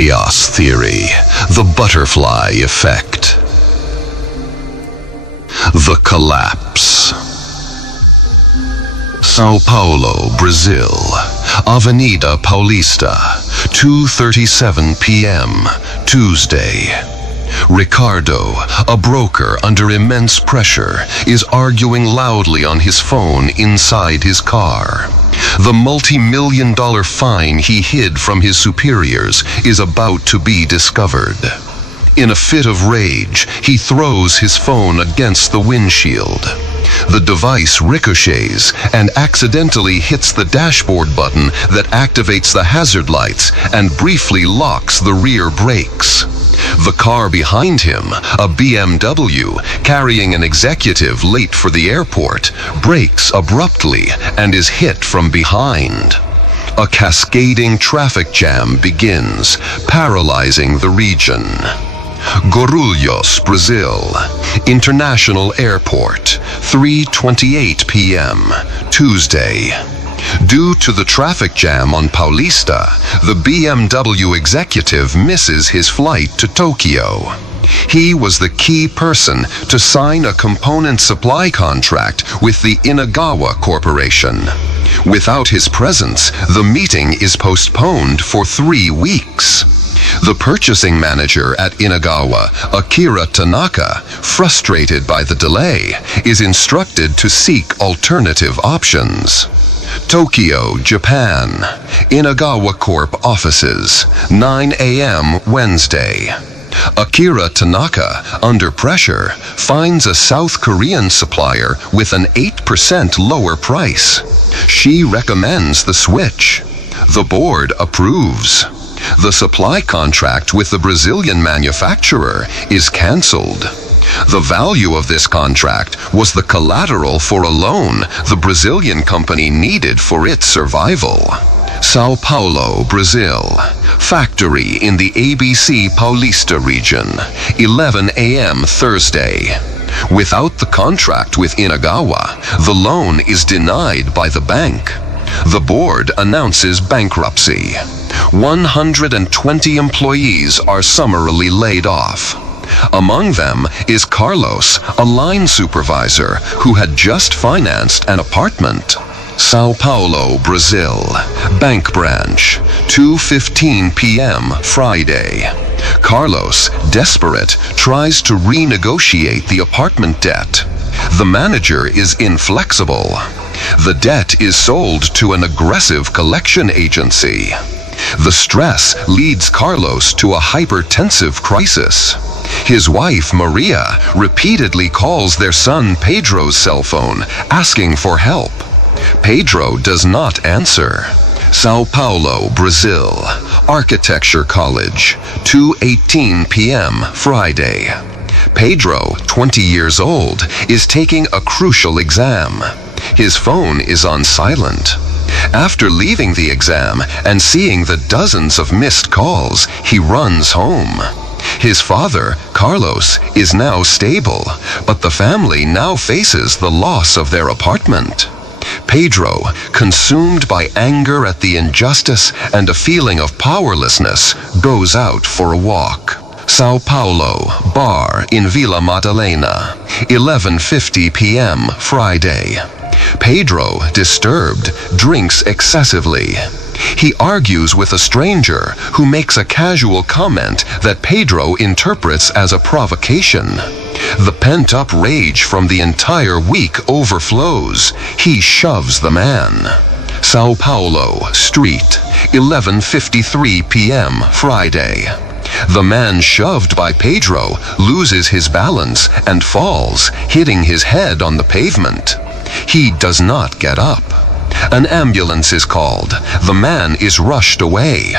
Chaos Theory, the Butterfly Effect. The Collapse. Sao Paulo, Brazil. Avenida Paulista, 2:37 p.m., Tuesday. Ricardo, a broker under immense pressure, is arguing loudly on his phone inside his car. The multi-million-dollar fine he hid from his superiors is about to be discovered. In a fit of rage, he throws his phone against the windshield. The device ricochets and accidentally hits the dashboard button that activates the hazard lights and briefly locks the rear brakes. The car behind him, a BMW, carrying an executive late for the airport, brakes abruptly and is hit from behind. A cascading traffic jam begins, paralyzing the region. Guarulhos, Brazil. International Airport, 3:28 p.m., Tuesday. Due to the traffic jam on Paulista, the BMW executive misses his flight to Tokyo. He was the key person to sign a component supply contract with the Inagawa Corporation. Without his presence, the meeting is postponed for 3 weeks. The purchasing manager at Inagawa, Akira Tanaka, frustrated by the delay, is instructed to seek alternative options. Tokyo, Japan. Inagawa Corp offices, 9 a.m. Wednesday. Akira Tanaka, under pressure, finds a South Korean supplier with an 8% lower price. She recommends the switch. The board approves. The supply contract with the Brazilian manufacturer is cancelled. The value of this contract was the collateral for a loan the Brazilian company needed for its survival. Sao Paulo, Brazil. Factory in the ABC Paulista region, 11 a.m. Thursday. Without the contract with Inagawa, the loan is denied by the bank. The board announces bankruptcy. 120 employees are summarily laid off. Among them is Carlos, a line supervisor who had just financed an apartment. Sao Paulo, Brazil. Bank branch, 2:15 p.m. Friday. Carlos, desperate, tries to renegotiate the apartment debt. The manager is inflexible. The debt is sold to an aggressive collection agency. The stress leads Carlos to a hypertensive crisis. His wife, Maria, repeatedly calls their son Pedro's cell phone, asking for help. Pedro does not answer. Sao Paulo, Brazil. Architecture College, 2:18 p.m. Friday. Pedro, 20 years old, is taking a crucial exam. His phone is on silent. After leaving the exam and seeing the dozens of missed calls, he runs home. His father, Carlos, is now stable, but the family now faces the loss of their apartment. Pedro, consumed by anger at the injustice and a feeling of powerlessness, goes out for a walk. Sao Paulo, bar in Vila Madalena, 11:50 p.m. Friday. Pedro, disturbed, drinks excessively. He argues with a stranger who makes a casual comment that Pedro interprets as a provocation. The pent-up rage from the entire week overflows. He shoves the man. Sao Paulo, street, 11:53 p.m. Friday. The man shoved by Pedro loses his balance and falls, hitting his head on the pavement. He does not get up. An ambulance is called. The man is rushed away.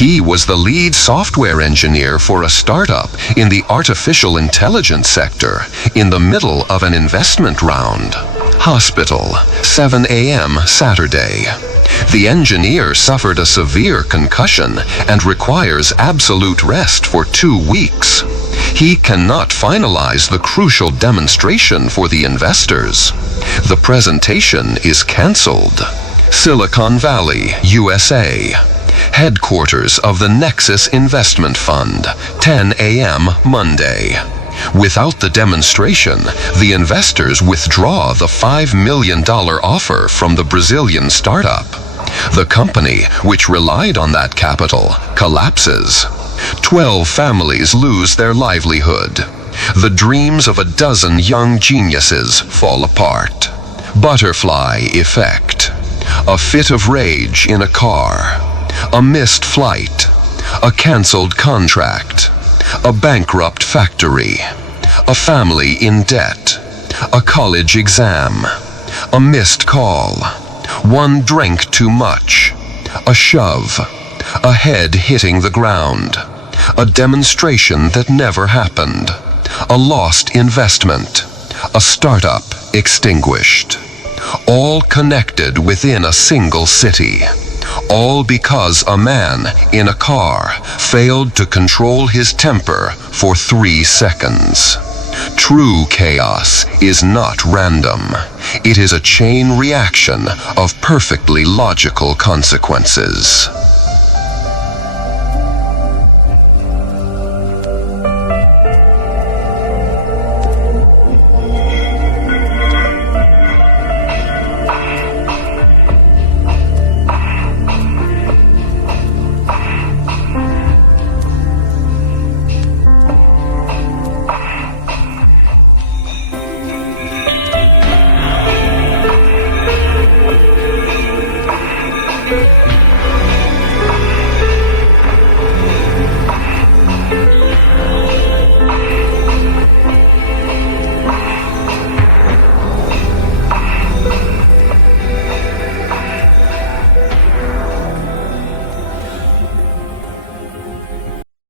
He was the lead software engineer for a startup in the artificial intelligence sector in the middle of an investment round. Hospital, 7 a.m. Saturday. The engineer suffered a severe concussion and requires absolute rest for 2 weeks. He cannot finalize the crucial demonstration for the investors. The presentation is cancelled. Silicon Valley, USA. Headquarters of the Nexus Investment Fund, 10 a.m. Monday. Without the demonstration, the investors withdraw the $5 million offer from the Brazilian startup. The company, which relied on that capital, collapses. 12 families lose their livelihood. The dreams of a dozen young geniuses fall apart. Butterfly effect. A fit of rage in a car. A missed flight. A canceled contract. A bankrupt factory. A family in debt. A college exam. A missed call. One drink too much. A shove. A head hitting the ground. A demonstration that never happened. A lost investment. A startup extinguished. All connected within a single city. All because a man in a car failed to control his temper for 3 seconds. True chaos is not random. It is a chain reaction of perfectly logical consequences.